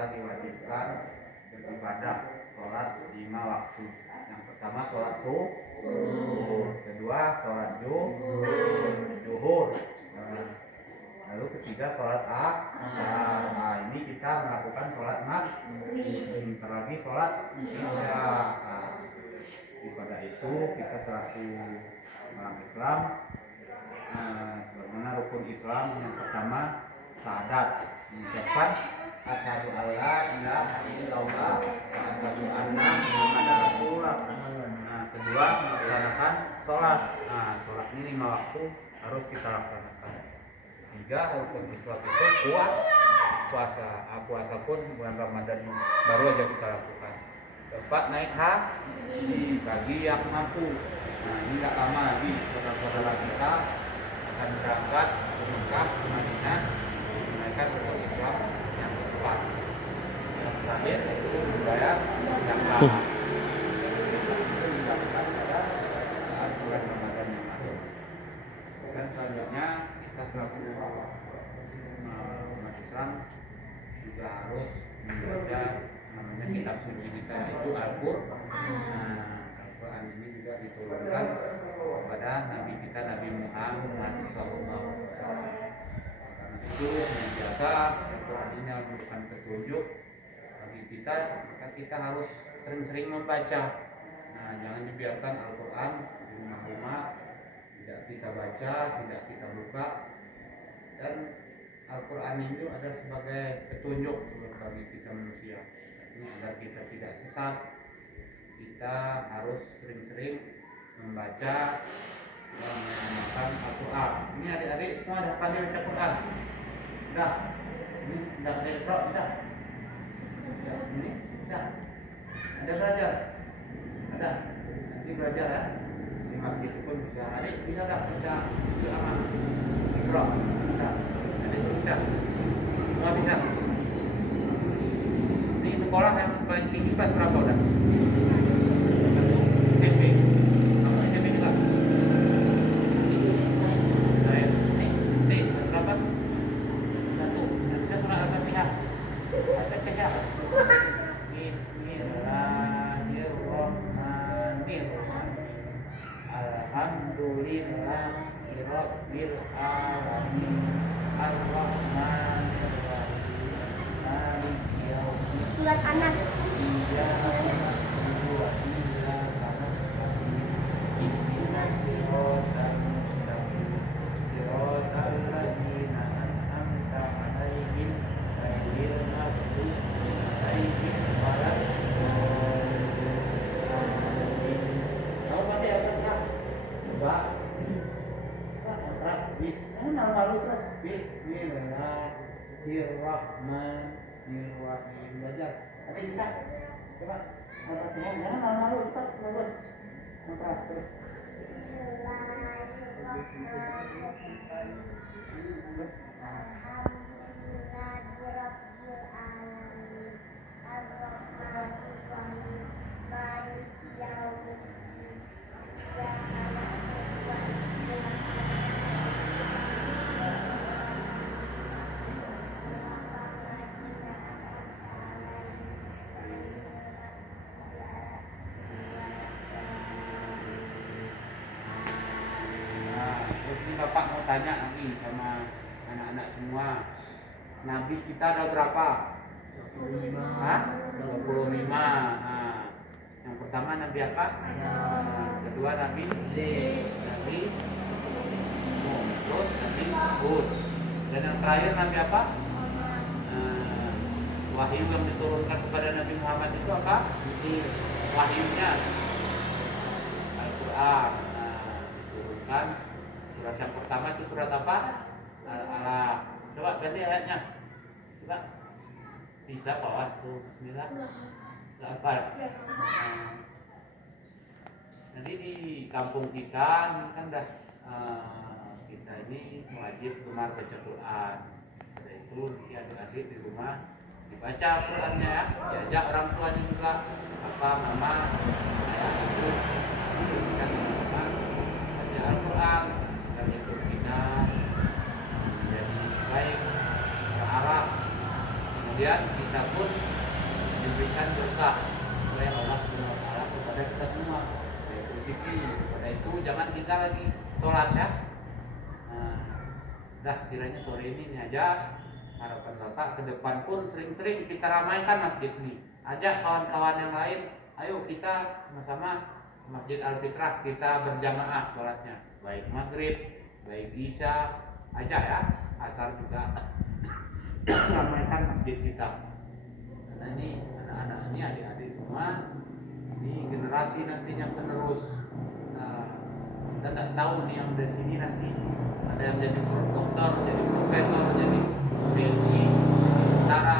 kita diwajibkan beribadah sholat 5 waktu. Yang pertama sholat subuh, kedua sholat zuhur, lalu ketiga sholat asar. Nah, ini kita melakukan sholat maghrib, lagi sholat isya. Ibadah itu kita selaku orang Islam, sebagaimana rukun Islam yang pertama syahadat, mengucapkan asyhadu alla ilaha illallah wa asyhadu anna muhammadar rasulullah. Kedua melaksanakan sholat. Sholat ini 5 waktu harus kita laksanakan. 3, rukun Islam itu puasa pun bulan Ramadan baru aja kita lakukan. 4, naik haji bagi yang mampu. Ini tidak lama lagi saudara-saudara kita akan berangkat ke Mekah, ke Madinah, menunaikan rukun Islam yang keempat. Yang terakhir itu membayar zakat. Dilakukan pada saat bulan Ramadan yang lalu. Dan selanjutnya kita selaku umat Islam juga harus membaca namanya kitab suci kita, yaitu Al-Quran. Al-Quran ini juga diturunkan kepada Nabi kita, Nabi Muhammad SAW. Karena itu biasa Al-Quran ini merupakan petunjuk bagi kita, maka kita harus sering-sering membaca. Jangan dibiarkan Al-Quran di rumah-rumah tidak kita baca, tidak kita buka. Dan Al-Quran itu ada sebagai petunjuk bagi kita manusia. Agar kita tidak sesat, kita harus sering-sering membaca dan mengamalkan Al-Quran. Ini adik-adik semua ada pandai baca Quran? Sudah? Ini sudah ada Iqra, bisa? Ini bisa? Ada belajar? Ada? Nanti belajar ya? Di masjid pun bisa. Adik bisa tak baca juz amma? Iqra? Bisa? Adik bisa? Semua bisa? Sekolah yang paling tinggi kelas berapa udah? SMP. Kamu SMP juga? Saya SD kelas berapa? 1. Bisa surah Al-Fatihah? Al-Fatihah. Bismillahirrahmanirrahim. Alhamdulillahirabbil alamin. Ar-Rahmanir-Rahim. Maliki yaumiddin. Surat Anas. Bismillahirrahmanirrahim. Belajar. Ada bisa? Coba. Jangan malu-malu, cepat bagus. Kontras terus. Bapak mau tanya lagi sama anak-anak semua. Nabi kita ada berapa? 25. Hah? 25. Yang pertama Nabi apa? Kedua Nabi Nabi Nuh. Terus Nabi Hud. Dan yang terakhir Nabi apa? Wahyu yang diturunkan kepada Nabi Muhammad itu apa? Wahyunya Al-Quran. Diturunkan. Surat yang pertama itu surat apa? Al-Alaq. Coba ganti ayatnya. Coba. Bisa bawas tuh. Bismillah. Apa? Nanti di kampung kita kan dah kita ini wajib gemar baca Quran. Jadi itu di adik-adik di rumah dibaca Qurannya ya. Diajak orang tuanya juga. Papa, mama, ayah, ibu. Kita sama baca Al-Quran. Itu kita menjadi baik ke arah kemudian kita pun diberikan berkah oleh Allah Subhanahu wa taala kepada kita semua, yaitu rezeki. Pada itu jangan kita lagi sholat ya. Dah kiranya sore ini aja harapan Bapak ke depan pun sering-sering kita ramaikan masjid ini. Ajak kawan-kawan yang lain, ayo kita sama-sama Masjid Al-Fitrah, kita berjamaah sholatnya, baik maghrib, baik isya, aja ya, asal juga ramaikan masjid kita. Karena ini anak-anak ini adik-adik semua, ini generasi nantinya penerus. Kita tidak tahu nih yang dari sini nanti ada yang jadi dokter, jadi profesor, jadi PNI, tentara,